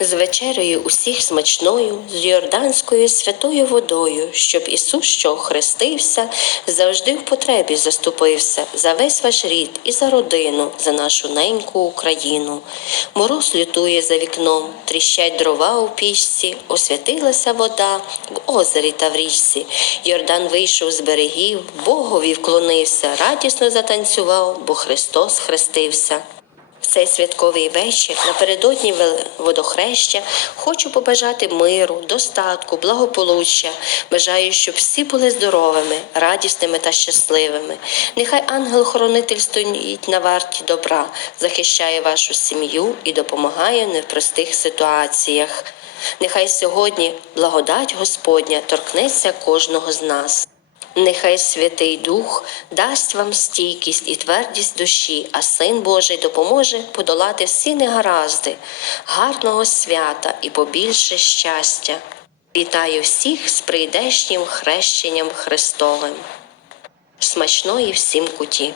З вечерею усіх смачною, з йорданською святою водою, щоб Ісус, що охрестився, завжди в потребі заступився за весь ваш рід і за родину, за нашу неньку Україну. Мороз лютує за вікном, тріщать дрова у пічці, освятилася вода в озері та в річці. Йордан вийшов з берегів, Богові вклонився, радісно затанцював, бо Христос хрестився. Цей святковий вечір напередодні водохреща хочу побажати миру, достатку, благополуччя. Бажаю, щоб всі були здоровими, радісними та щасливими. Нехай ангел-хоронитель стоїть на варті добра, захищає вашу сім'ю і допомагає в непростих ситуаціях. Нехай сьогодні благодать Господня торкнеться кожного з нас. Нехай Святий Дух дасть вам стійкість і твердість душі, а Син Божий допоможе подолати всі негаразди, гарного свята і побільше щастя. Вітаю всіх з прийдешнім хрещенням Христовим. Смачної всім куті!